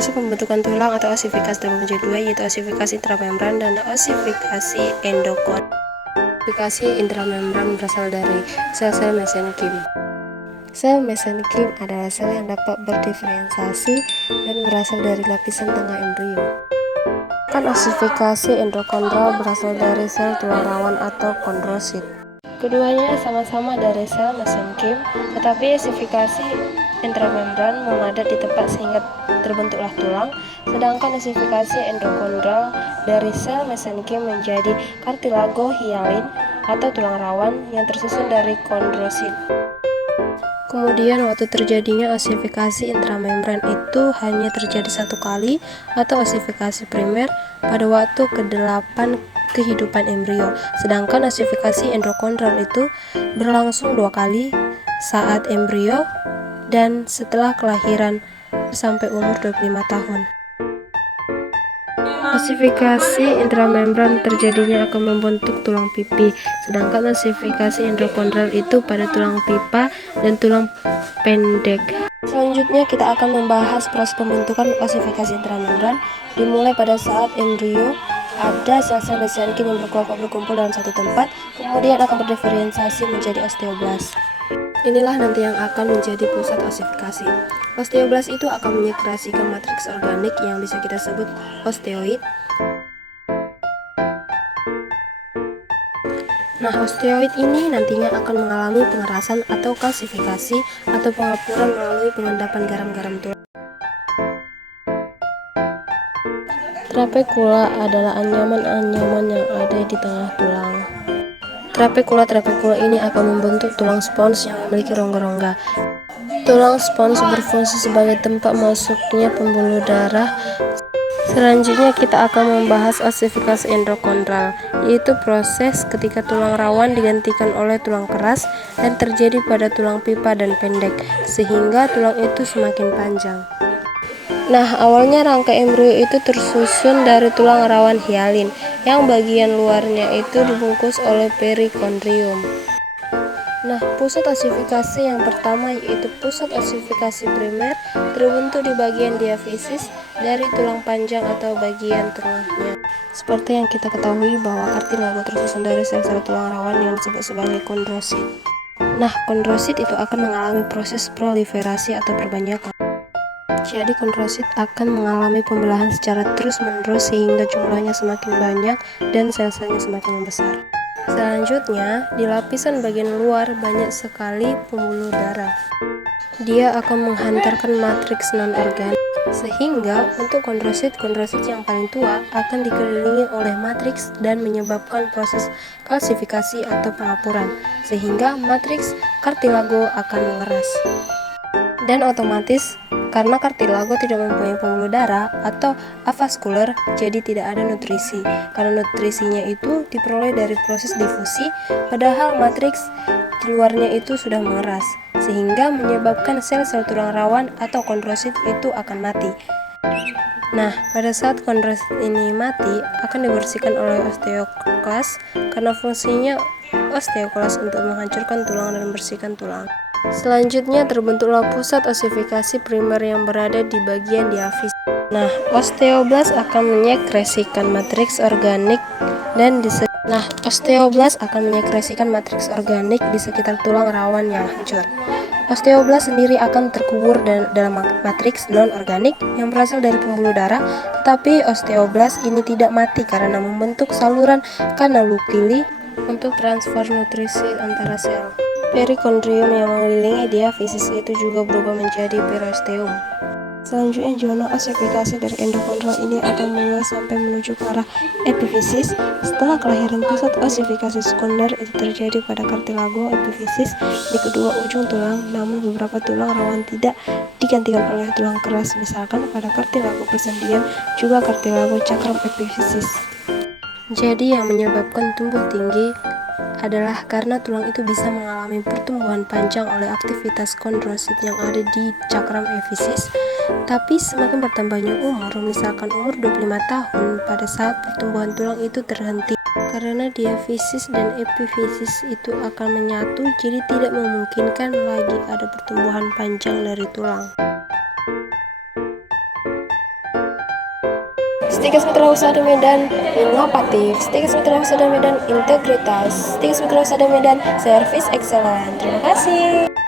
proses pembentukan tulang atau osifikasi terbagi menjadi dua, yaitu osifikasi intramembran dan osifikasi endokon. Osifikasi intramembran berasal dari sel-sel mesenkim. Sel mesenkim adalah sel yang dapat berdiferensiasi dan berasal dari lapisan tengah embrio. Osifikasi endokondral berasal dari sel tulang rawan atau kondrosit. Keduanya sama-sama dari sel mesenkim, tetapi osifikasi intramembran memadat di tempat sehingga terbentuklah tulang, sedangkan osifikasi endokondral dari sel mesenkim menjadi kartilago hialin atau tulang rawan yang tersusun dari kondrosit. Kemudian waktu terjadinya osifikasi intramembran itu hanya terjadi satu kali atau osifikasi primer pada waktu ke-8 kehidupan embrio, sedangkan osifikasi endokondral itu berlangsung 2 kali saat embrio dan setelah kelahiran sampai umur 25 tahun. Osifikasi intramembran terjadinya akan membentuk tulang pipi, sedangkan osifikasi endokondral itu pada tulang pipa dan tulang pendek. Selanjutnya kita akan membahas proses pembentukan osifikasi intramembran, dimulai pada saat embrio ada sel-sel mesenkim yang berkelompok berkumpul dalam satu tempat, kemudian akan berdiferensiasi menjadi osteoblas. Inilah nanti yang akan menjadi pusat osifikasi. Osteoblas itu akan menyekresikan matriks organik yang bisa kita sebut osteoid. Nah, osteoid ini nantinya akan mengalami pengerasan atau kalsifikasi atau pengapuran melalui pengendapan garam-garam tulang. Trapekula adalah anyaman-anyaman yang ada di tengah tulang. Trapekula ini akan membentuk tulang spons yang memiliki rongga-rongga. Tulang spons berfungsi sebagai tempat masuknya pembuluh darah. Selanjutnya kita akan membahas osifikasi endokondral, yaitu proses ketika tulang rawan digantikan oleh tulang keras dan terjadi pada tulang pipa dan pendek, sehingga tulang itu semakin panjang. Nah, awalnya rangka embrio itu tersusun dari tulang rawan hialin, yang bagian luarnya itu dibungkus oleh perikondrium. Nah, pusat osifikasi yang pertama yaitu pusat osifikasi primer terbentuk di bagian diafisis dari tulang panjang atau bagian tengahnya. Seperti yang kita ketahui bahwa kartilago tersusun dari sel-sel tulang rawan yang disebut sebagai kondrosit. Nah, kondrosit itu akan mengalami proses proliferasi atau perbanyakan. Jadi kondrosit akan mengalami pembelahan secara terus-menerus sehingga jumlahnya semakin banyak dan sel-selnya semakin membesar. Selanjutnya, di lapisan bagian luar banyak sekali pembuluh darah. Dia akan menghantarkan matriks non-organik, sehingga untuk kondrosit yang paling tua akan dikelilingi oleh matriks dan menyebabkan proses kalsifikasi atau pengapuran, sehingga matriks kartilago akan mengeras. Dan otomatis, karena kartilago tidak mempunyai pembuluh darah atau avaskular, jadi tidak ada nutrisi. Karena nutrisinya itu diperoleh dari proses difusi, padahal matriks di luarnya itu sudah mengeras, sehingga menyebabkan sel-sel tulang rawan atau kondrosit itu akan mati. Nah, pada saat kondrosit ini mati, akan dibersihkan oleh osteoklas, karena fungsinya osteoklas untuk menghancurkan tulang dan membersihkan tulang. Selanjutnya terbentuklah pusat osifikasi primer yang berada di bagian diafisis. Nah, osteoblas akan menyekresikan matriks organik dan di sekitar tulang rawan yang hancur. Osteoblas sendiri akan terkubur dalam matriks non-organik yang berasal dari pembuluh darah, tetapi osteoblas ini tidak mati karena membentuk saluran kanalukuli untuk transfer nutrisi antara sel. Perikondrium yang mengelilingi diafisis itu juga berubah menjadi periosteum. Selanjutnya, zona osifikasi dari endokondral ini akan meluas sampai menuju ke arah epifisis. Setelah kelahiran, pusat osifikasi sekunder itu terjadi pada kartilago epifisis di kedua ujung tulang, namun beberapa tulang rawan tidak digantikan oleh tulang keras, misalkan pada kartilago persendian, juga kartilago cakram epifisis. Jadi yang menyebabkan tumbuh tinggi adalah karena tulang itu bisa mengalami pertumbuhan panjang oleh aktivitas kondrosit yang ada di cakram epifisis. Tapi semakin bertambahnya umur, misalkan umur 25 tahun, pada saat pertumbuhan tulang itu terhenti karena diafisis dan epifisis itu akan menyatu, jadi tidak memungkinkan lagi ada pertumbuhan panjang dari tulang. Stikes Mitra Usaha di Medan inovatif, Stikes Mitra Usaha di Medan integritas, Stikes Mitra Usaha di Medan service excellent. Terima kasih.